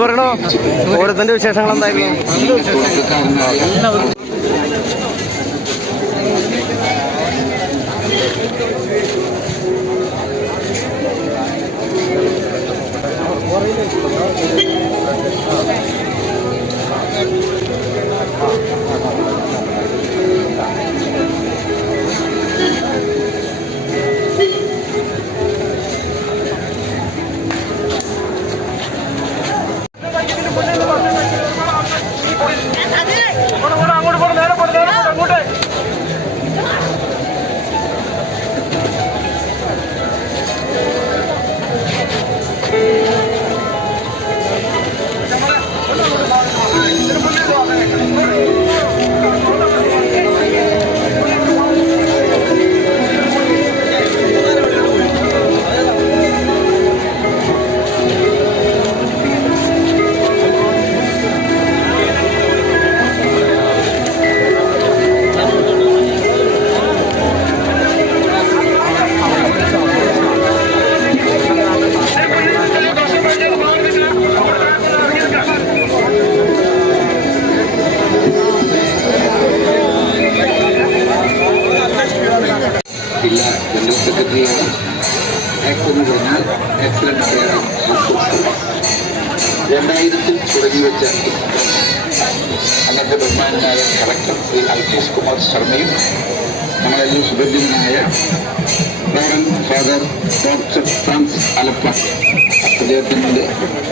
ഓരോരുത്തന്റെ വിശേഷങ്ങൾ എന്തായിരുന്നു? ജില്ലാ ജനറൽ സെക്രട്ടറിയാണ്. ആക്ടർന്ന് പറഞ്ഞാൽ എക്സലന്റ് കേരളം രണ്ടായിരത്തിൽ തുടങ്ങി വെച്ച അന്നത്തെ ബഹുമാനായ കളക്ടർ ശ്രീ അൽകേഷ് കുമാർ ശർമ്മയും നമ്മളെല്ലാം സുപരിചിതനായ റവറൻ ഫാദർ ഡോക്ടർ ഫ്രാൻസ് അലപ്പ അദ്ദേഹത്തിന്റെ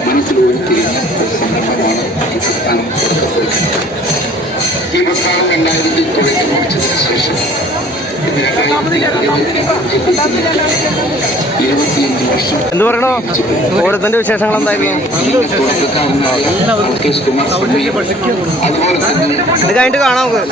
മനസ്സിലൂടെ തിരിഞ്ഞ ഒരു സംരംഭമാണ് ഈ പ്രസ്ഥാനം തുടക്കപ്പെടുന്നത് ഈ പ്രസ്ഥാനം രണ്ടായിരത്തിൽ എന്ത് പറയണോ? ഓരോത്തിന്റെ വിശേഷങ്ങൾ എന്തായിരുന്നു? ഇത് കഴിഞ്ഞിട്ട് കാണാം നമുക്ക്.